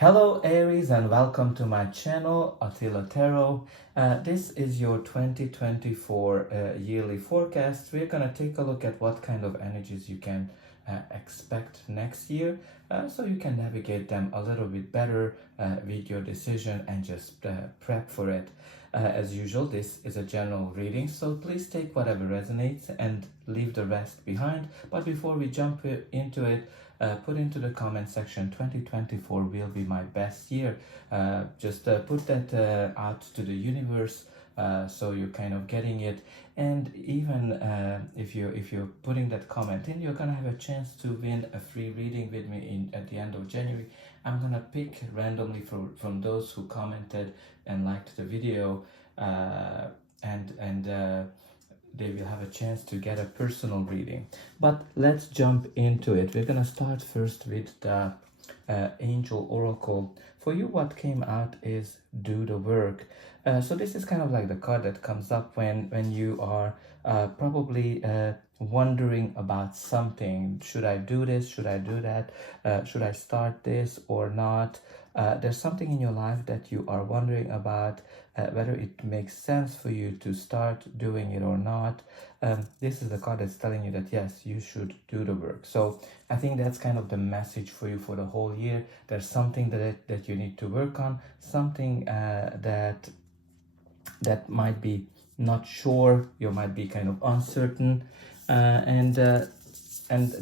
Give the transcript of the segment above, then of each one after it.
Hello Aries and welcome to my channel Attila Tarot. This is your 2024 yearly forecast. We're going to take a look at what kind of energies you can expect next year so you can navigate them a little bit better with your decision and just prep for it. As usual, this is a general reading, so please take whatever resonates and leave the rest behind. But before we jump into it, put into the comment section 2024 will be my best year. Just put that out to the universe so you're kind of getting it. And even if you're putting that comment in, you're gonna have a chance to win a free reading with me at the end of January. I'm gonna pick randomly from those who commented and liked the video, and they will have a chance to get a personal reading. But let's jump into it. We're gonna start first with the angel oracle. For you, what came out is do the work. So this is kind of like the card that comes up when you are probably wondering about something. Should I do this? Should I do that? Should I start this or not? There's something in your life that you are wondering about, whether it makes sense for you to start doing it or not. This is the card that's telling you that yes, you should do the work. So I think that's kind of the message for you for the whole year. There's something that you need to work on, something that might be not sure, you might be kind of uncertain, and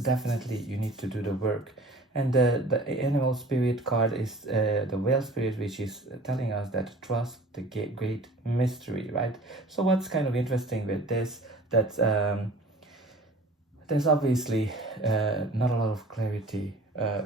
definitely you need to do the work. And the animal spirit card is the whale spirit, which is telling us that trust the great mystery, right? So what's kind of interesting with this, that there's obviously not a lot of clarity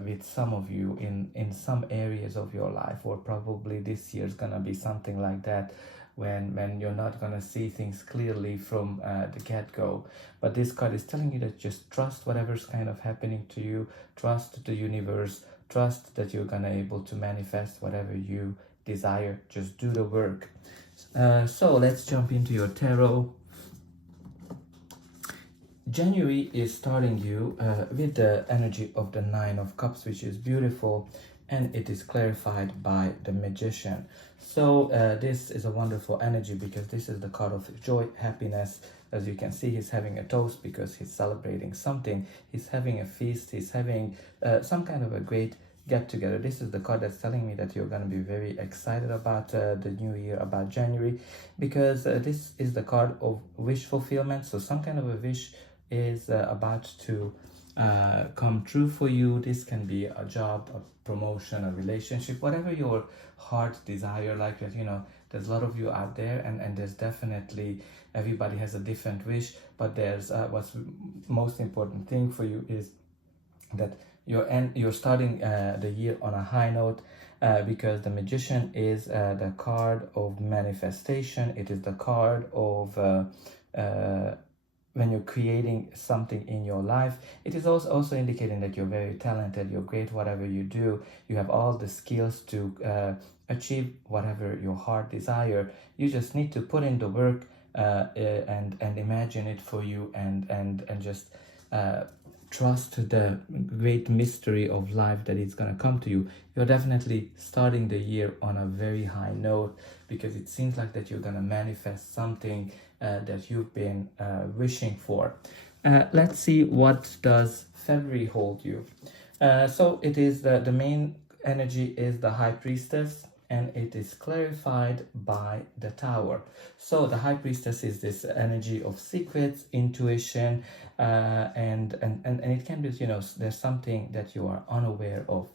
with some of you in some areas of your life, or probably this year is gonna be something like that, when you're not gonna see things clearly from the get-go. But this card is telling you that just trust whatever's kind of happening to you, trust the universe, trust that you're gonna able to manifest whatever you desire. Just do the work. So let's jump into your tarot. January is starting you with the energy of the Nine of Cups, which is beautiful, and it is clarified by the Magician. So this is a wonderful energy because this is the card of joy, happiness. As you can see, he's having a toast because he's celebrating something. He's having a feast. He's having some kind of a great get together. This is the card that's telling me that you're going to be very excited about the new year, about January, because this is the card of wish fulfillment. So some kind of a wish is about to come true for you. This can be a job, a promotion, a relationship, whatever your heart desire. Like that, you know, there's a lot of you out there, and there's definitely, everybody has a different wish, but there's what's most important thing for you is that you're starting the year on a high note, because the Magician is the card of manifestation. It is the card of when you're creating something in your life. It is also indicating that you're very talented, you're great whatever you do, you have all the skills to achieve whatever your heart desire. You just need to put in the work and imagine it for you, and just trust the great mystery of life that it's going to come to you. You're definitely starting the year on a very high note, because it seems like that you're going to manifest something that you've been wishing for. Let's see, what does February hold you? So it is the main energy is the High Priestess, and it is clarified by the Tower. So the High Priestess is this energy of secrets, intuition, and it can be, you know, there's something that you are unaware of.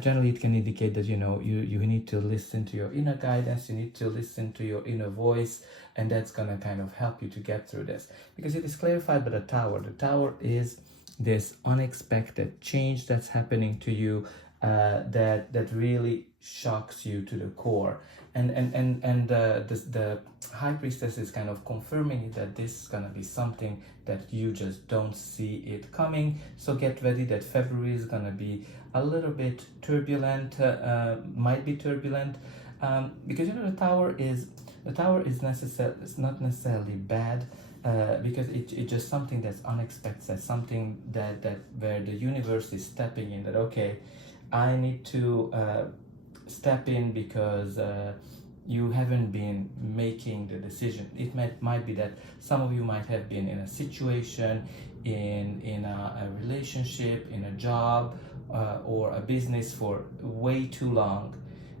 Generally, it can indicate that, you know, you need to listen to your inner guidance, you need to listen to your inner voice, and that's gonna kind of help you to get through this, because it is clarified by the Tower. The Tower is this unexpected change that's happening to you, that really shocks you to the core, and the High Priestess is kind of confirming that this is gonna be something that you just don't see it coming. So get ready that February is gonna be a little bit turbulent, might be turbulent, because, you know, the Tower is it's not necessarily bad, because it's just something that's unexpected, something that where the universe is stepping in, that okay, I need to step in because you haven't been making the decision. It might be that some of you might have been in a situation, in a relationship, in a job, or a business for way too long,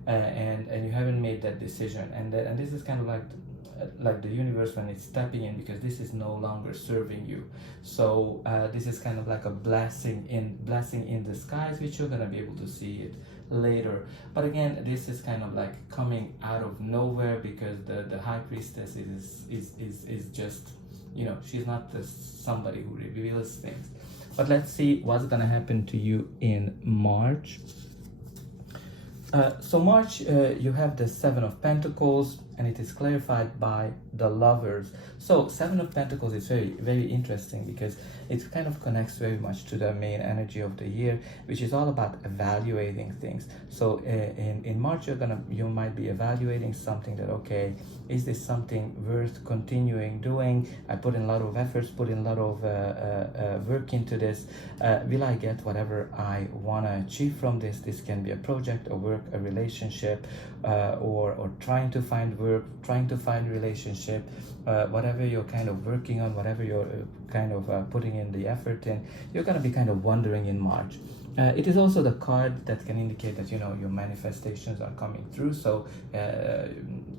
and you haven't made that decision. And this is kind of like the universe when it's stepping in, because this is no longer serving you. So this is kind of like a blessing in disguise, which you're gonna be able to see it later. But again, this is kind of like coming out of nowhere, because the high priestess is just, you know, she's not somebody who reveals things. But let's see what's gonna happen to you in March. So March, you have the Seven of Pentacles, and it is clarified by the Lovers. So Seven of Pentacles is very, very interesting, because it kind of connects very much to the main energy of the year, which is all about evaluating things. So in March, you might be evaluating something that, okay, is this something worth continuing doing? I put in a lot of efforts, put in a lot of work into this. Will I get whatever I want to achieve from this? This can be a project, a work, a relationship, or trying to find work, trying to find relationship, whatever you're kind of working on, whatever you're kind of putting in the effort in, you're going to be kind of wondering in March. It is also the card that can indicate that, you know, your manifestations are coming through, so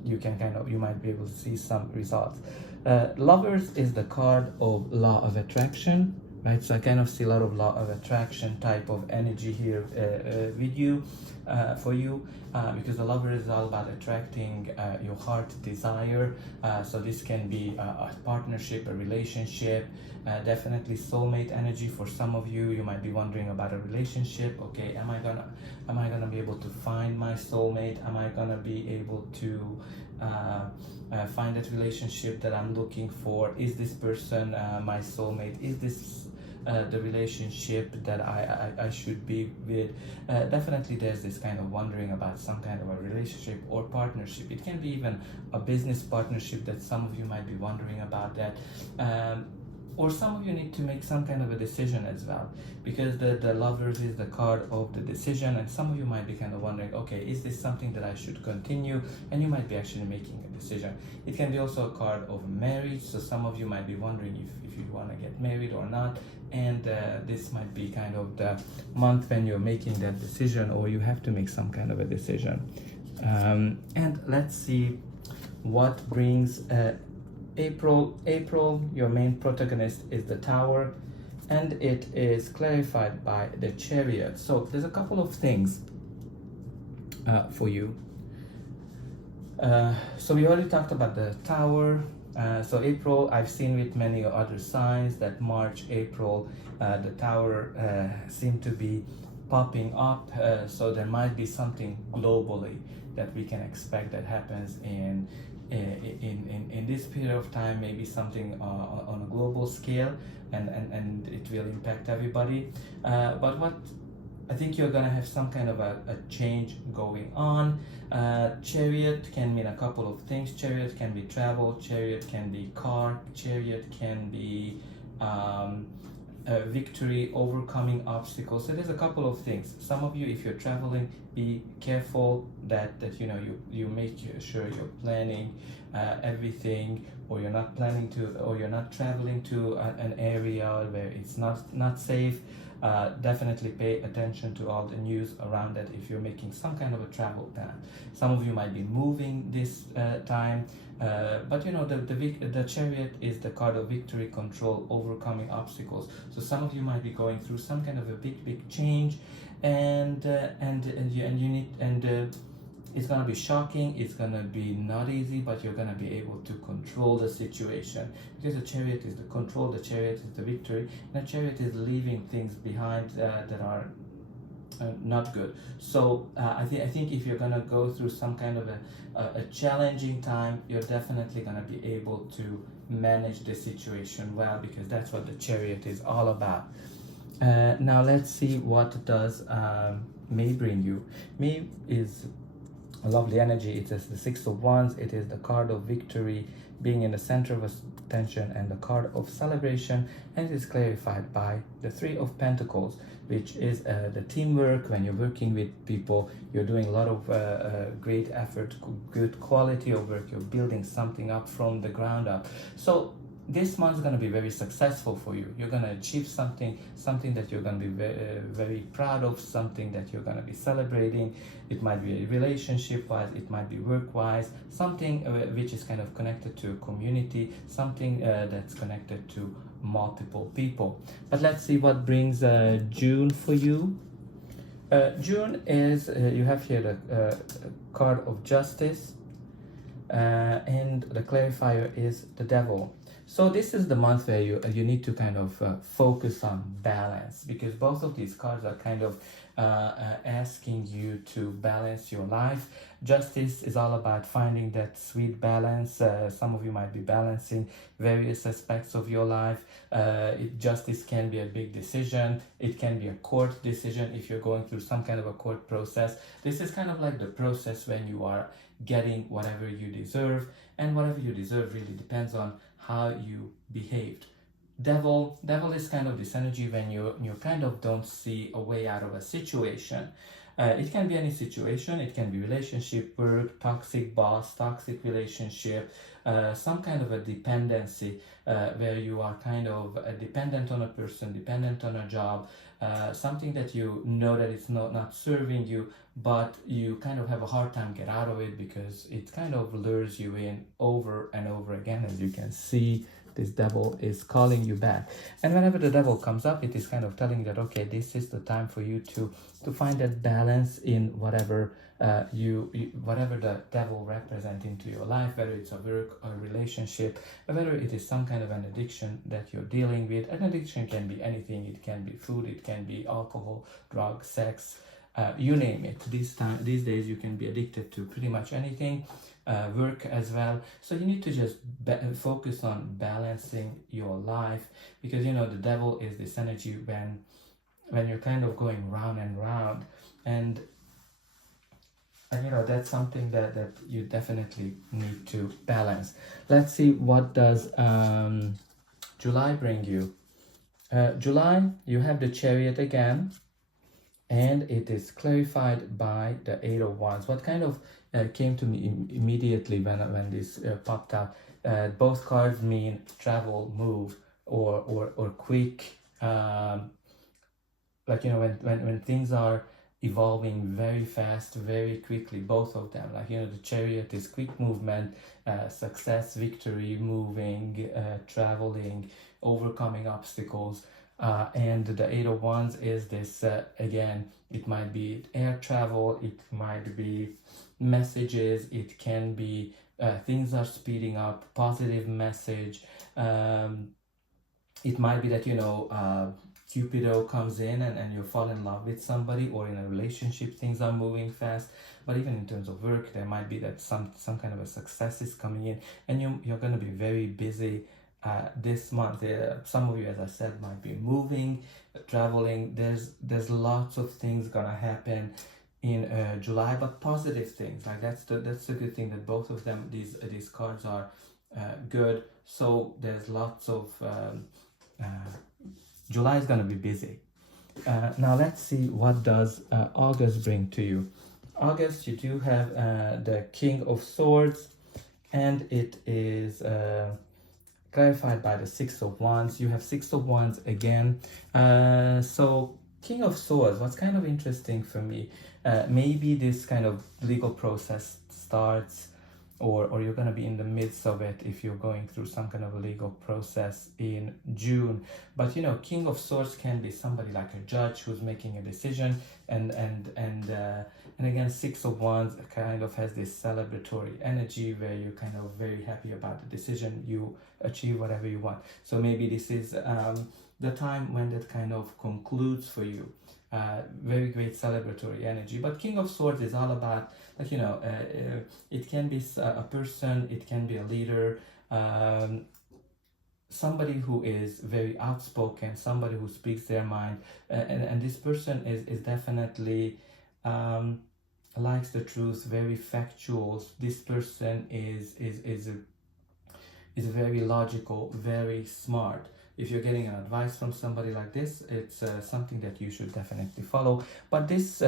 you might be able to see some results. Lovers is the card of law of attraction, right? So I kind of see a lot of law of attraction type of energy here with you, for you, because the Lover is all about attracting your heart desire. So this can be a partnership, a relationship, definitely soulmate energy. For some of you, you might be wondering about a relationship. Okay, am I gonna be able to find my soulmate? Am I gonna be able to find that relationship that I'm looking for? Is this person my soulmate? Is this the relationship that I should be with? Definitely there's this kind of wondering about some kind of a relationship or partnership. It can be even a business partnership that some of you might be wondering about that. Or some of you need to make some kind of a decision as well, because the Lovers is the card of the decision, and some of you might be kind of wondering, okay, is this something that I should continue? And you might be actually making a decision. It can be also a card of marriage, so some of you might be wondering if you want to get married or not, and this might be kind of the month when you're making that decision, or you have to make some kind of a decision. And let's see what brings April, your main protagonist is the Tower, and it is clarified by the Chariot. So there's a couple of things for you. So we already talked about the Tower. So April, I've seen with many other signs that March, April, the Tower seem to be popping up. So there might be something globally that we can expect that happens in this period of time, maybe something on a global scale, and it will impact everybody. But what I think you're gonna have some kind of a change going on. Chariot can mean a couple of things. Chariot can be travel, chariot can be car, chariot can be victory, overcoming obstacles. So there's a couple of things. Some of you, if you're traveling, be careful that you know you make sure you're planning everything, or you're not planning to, or you're not traveling to an area where it's not safe. Definitely pay attention to all the news around that if you're making some kind of a travel plan. Some of you might be moving this time, but you know the Chariot is the card of victory, control, overcoming obstacles. So some of you might be going through some kind of a big change, and it's gonna be shocking, it's gonna be not easy, but you're gonna be able to control the situation, because the Chariot is the control, the Chariot is the victory, and the Chariot is leaving things behind that are not good. So I think if you're gonna go through some kind of a challenging time, you're definitely gonna be able to manage the situation well, because that's what the Chariot is all about. Now let's see what does May bring you. May is a lovely energy. It is the Six of Wands. It is the card of victory, being in the center of attention, and the card of celebration. And it is clarified by the Three of Pentacles, which is the teamwork. When you're working with people, you're doing a lot of great effort, good quality of work. You're building something up from the ground up. So this month's going to be very successful for you. You're going to achieve something that you're going to be very proud of, something that you're going to be celebrating. It might be relationship-wise, it might be work-wise, something which is kind of connected to a community, something that's connected to multiple people. But let's see what brings June for you. June is, you have here the card of justice, and the clarifier is the devil. So this is the month where you need to kind of focus on balance, because both of these cards are kind of asking you to balance your life. Justice is all about finding that sweet balance. Some of you might be balancing various aspects of your life. Justice can be a big decision. It can be a court decision if you're going through some kind of a court process. This is kind of like the process when you are getting whatever you deserve, and whatever you deserve really depends on how you behaved. Devil is kind of this energy when you kind of don't see a way out of a situation. It can be any situation. It can be relationship, work, toxic boss, toxic relationship, some kind of a dependency where you are kind of dependent on a person, dependent on a job, something that you know that it's not serving you, but you kind of have a hard time get out of it because it kind of lures you in over and over again. As you can see, this devil is calling you back, and whenever the devil comes up, it is kind of telling that, okay, this is the time for you to find that balance in whatever whatever the devil represents into your life, whether it's a work or a relationship, or whether it is some kind of an addiction that you're dealing with. An addiction can be anything. It can be food, it can be alcohol, drugs, sex, you name it. These days you can be addicted to pretty much anything. Work as well. So you need to just focus on balancing your life, because you know the devil is this energy when you're kind of going round and round, and you know that's something that you definitely need to balance. Let's see, what does July bring you. July, you have the Chariot again, and it is clarified by the Eight of Wands. What kind of came to me immediately when this popped out? Both cards mean travel, move, or quick. Like you know, when things are evolving very fast, very quickly, both of them. Like you know, the Chariot is quick movement, success, victory, moving, traveling, overcoming obstacles. And the Eight of Wands is this, again, it might be air travel, it might be messages, it can be things are speeding up, positive message. It might be that, you know, Cupido comes in and you fall in love with somebody, or in a relationship things are moving fast. But even in terms of work, there might be that some kind of a success is coming in, and you're going to be very busy this month. Some of you, as I said, might be moving, traveling. There's lots of things gonna happen in July, but positive things. Like that's the good thing, that both of them, these cards are good. So there's lots of July is gonna be busy. Now let's see, what does August bring to you. August, you do have the King of Swords, and it is clarified by the Six of Wands. You have Six of Wands again. So King of Swords, what's kind of interesting for me, maybe this kind of legal process starts, or you're going to be in the midst of it if you're going through some kind of a legal process in June. But you know, King of Swords can be somebody like a judge who's making a decision, and again, Six of Wands kind of has this celebratory energy where you're kind of very happy about the decision, you achieve whatever you want. So maybe this is the time when that kind of concludes for you. Very great celebratory energy. But King of Swords is all about, like, you know, it can be a person, it can be a leader, somebody who is very outspoken, somebody who speaks their mind, and this person is definitely likes the truth, very factual. This person is very logical, very smart. If you're getting an advice from somebody like this, it's something that you should definitely follow. But this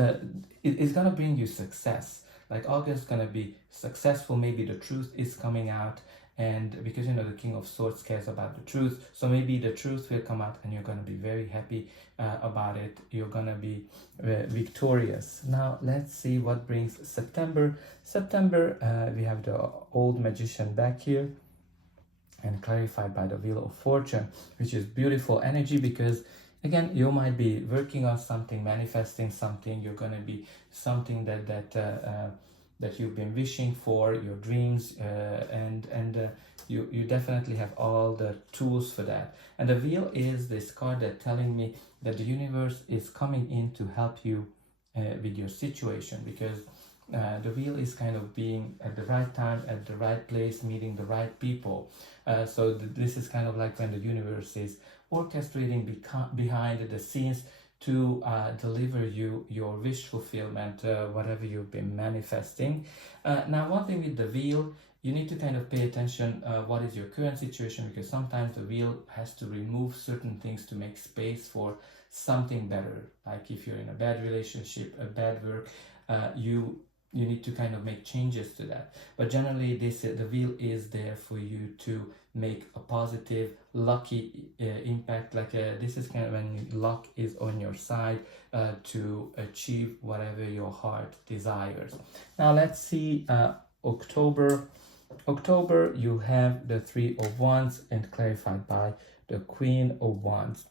is gonna bring you success. Like August is gonna be successful. Maybe the truth is coming out, and because you know the King of Swords cares about the truth, so maybe the truth will come out, and you're gonna be very happy about it. You're gonna be victorious. Now let's see what brings September. September, we have the old magician back here, and clarified by the Wheel of Fortune, which is beautiful energy, because again you might be working on something, manifesting something. You're going to be something that you've been wishing for, your dreams, and you definitely have all the tools for that. And the Wheel is this card that telling me that the universe is coming in to help you with your situation, because the Wheel is kind of being at the right time, at the right place, meeting the right people. So this is kind of like when the universe is orchestrating behind the scenes to deliver you your wish fulfillment, whatever you've been manifesting. Now, one thing with the Wheel, you need to kind of pay attention what is your current situation, because sometimes the Wheel has to remove certain things to make space for something better. Like if you're in a bad relationship, a bad work, you need to kind of make changes to that. But generally, the Wheel is there for you to make a positive, lucky impact. Like this is kind of when luck is on your side to achieve whatever your heart desires. Now let's see October. October, you have the Three of Wands and clarified by the Queen of Wands.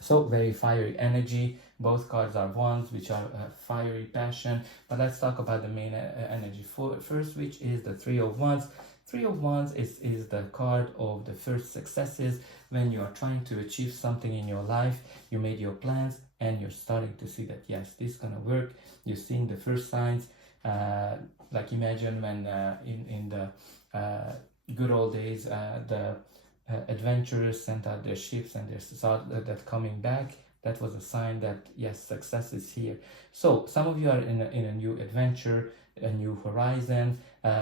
So very fiery energy. Both cards are wands, which are fiery passion. But let's talk about the main energy first, which is the Three of Wands. Three of Wands is the card of the first successes. When you are trying to achieve something in your life, you made your plans and you're starting to see that yes, this is gonna work. You're seeing the first signs. Like imagine when in the good old days, the adventurers sent out their ships and they saw that coming back. That was a sign that yes, success is here. So some of you are in a new adventure, a new horizon.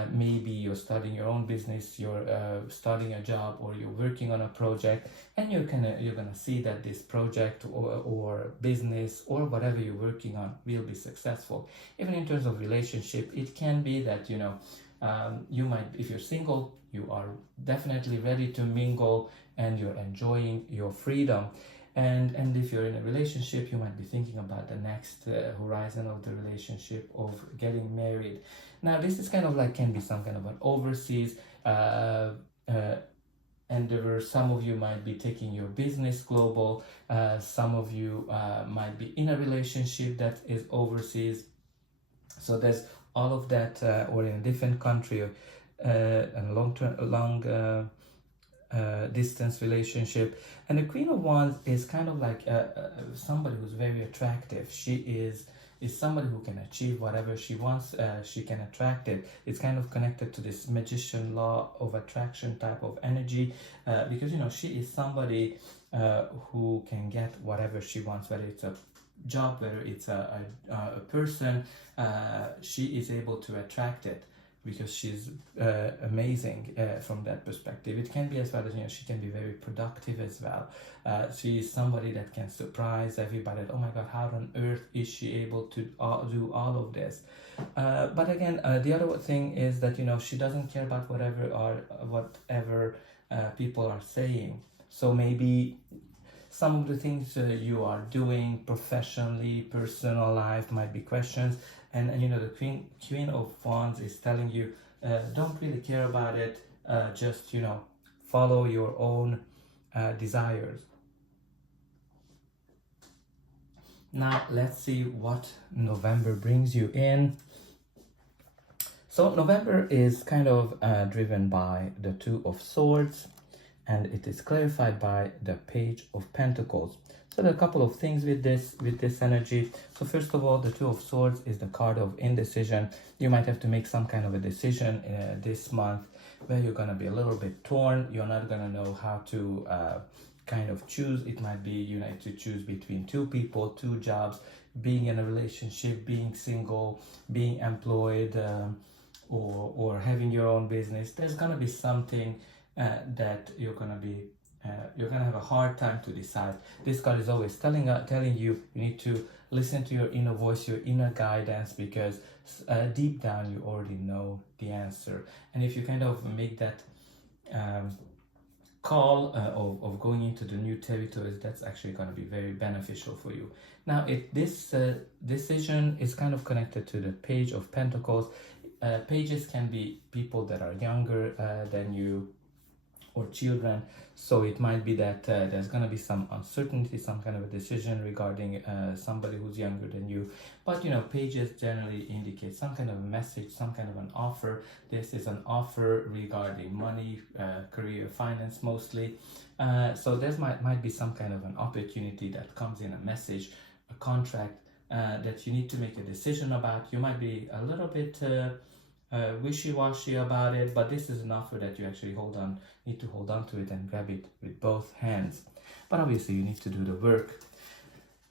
Maybe you're starting your own business, you're starting a job, or you're working on a project, and you're gonna see that this project or business or whatever you're working on will be successful. Even in terms of relationship, it can be that you know you might, if you're single, you are definitely ready to mingle and you're enjoying your freedom. And if you're in a relationship, you might be thinking about the next horizon of the relationship, of getting married. Now, this is kind of like can be some kind of an overseas endeavor. Some of you might be taking your business global. Some of you might be in a relationship that is overseas. So there's all of that, or in a different country, and long distance relationship. And the Queen of Wands is kind of like somebody who's very attractive. She is somebody who can achieve whatever she wants. She can attract it. It's kind of connected to this magician law of attraction type of energy, because you know she is somebody who can get whatever she wants, whether it's a job, whether it's a person. She is able to attract it, because she's amazing from that perspective. It can be as well as, you know, she can be very productive as well. She is somebody that can surprise everybody. Oh my God, how on earth is she able to do all of this? But again, the other thing is that, you know, she doesn't care about whatever people are saying. So maybe some of the things you are doing professionally, personal life might be questions. And you know, the Queen of Wands is telling you, don't really care about it. Just, you know, follow your own desires. Now, let's see what November brings you in. So November is kind of driven by the Two of Swords, and it is clarified by the Page of Pentacles. So there are a couple of things with this energy. So first of all, the Two of Swords is the card of indecision. You might have to make some kind of a decision this month where you're going to be a little bit torn. You're not going to know how to kind of choose. It might be you need to choose between two people, two jobs, being in a relationship, being single, being employed, or having your own business. There's gonna be something that you're gonna have a hard time to decide. This card is always telling you need to listen to your inner voice, your inner guidance, because deep down you already know the answer. And if you kind of make that call of going into the new territories, that's actually going to be very beneficial for you. Now, this decision is kind of connected to the Page of Pentacles. Pages can be people that are younger than you, or children, so it might be that there's going to be some uncertainty, some kind of a decision regarding somebody who's younger than you. But pages generally indicate some kind of a message, some kind of an offer. This is an offer regarding money, career, finance mostly. So there might be some kind of an opportunity that comes in, a message, a contract that you need to make a decision about. You might be a little bit wishy-washy about it, but this is an offer that you actually need to hold on to it and grab it with both hands. But obviously you need to do the work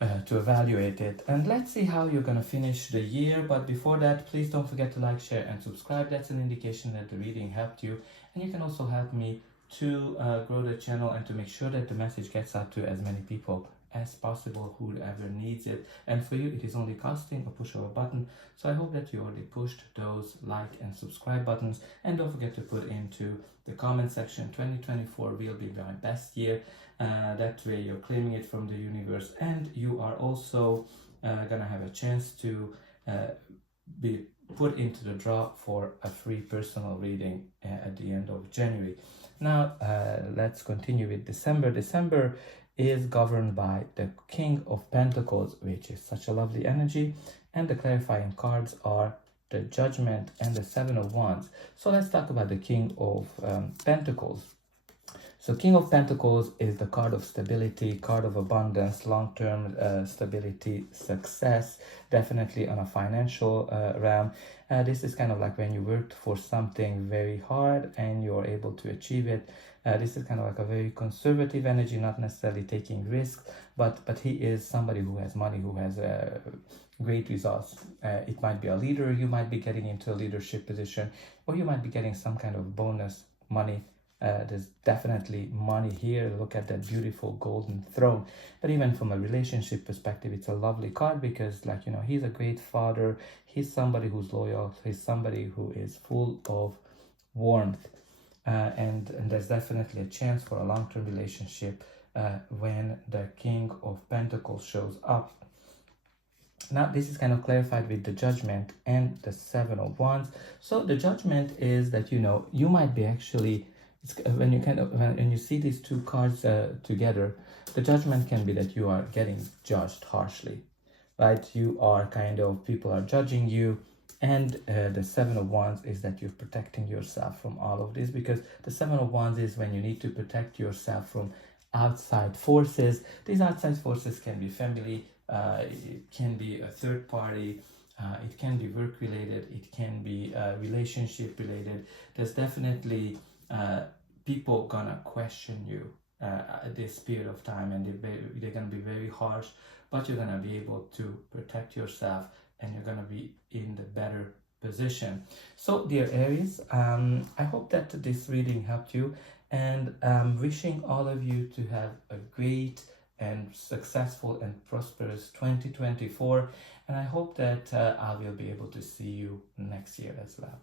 to evaluate it. And let's see how you're going to finish the year. But before that, please don't forget to like, share and subscribe. That's an indication that the reading helped you, and you can also help me to grow the channel and to make sure that the message gets out to as many people as possible, whoever needs it. And for you, it is only costing a push of a button. So I hope that you already pushed those like and subscribe buttons. And don't forget to put into the comment section, 2024 will be my best year. That way you're claiming it from the universe, and you are also gonna have a chance to be put into the draw for a free personal reading at the end of January. Now let's continue with December. December is governed by the King of Pentacles, which is such a lovely energy, and the clarifying cards are the Judgment and the Seven of Wands. So let's talk about the King of Pentacles. So King of Pentacles is the card of stability, card of abundance, long-term stability, success, definitely on a financial realm. This is kind of like when you worked for something very hard and you're able to achieve it. This is kind of like a very conservative energy, not necessarily taking risks, but he is somebody who has money, who has great results. It might be a leader, you might be getting into a leadership position, or you might be getting some kind of bonus money. There's definitely money here. Look at that beautiful golden throne. But even from a relationship perspective, it's a lovely card because, like, he's a great father. He's somebody who's loyal. He's somebody who is full of warmth. And there's definitely a chance for a long-term relationship when the King of Pentacles shows up. Now, this is kind of clarified with the Judgment and the Seven of Wands. So the Judgment is that, you might be actually... when you see these two cards together, the Judgment can be that you are getting judged harshly, right? You are people are judging you, and the Seven of Wands is that you're protecting yourself from all of this, because the Seven of Wands is when you need to protect yourself from outside forces. These outside forces can be family, it can be a third party, it can be work related, it can be relationship related. There's definitely people gonna question you at this period of time, and they're gonna be very harsh, but you're gonna be able to protect yourself and you're gonna be in the better position. So dear Aries, I hope that this reading helped you, and I'm wishing all of you to have a great and successful and prosperous 2024, and I hope that I will be able to see you next year as well.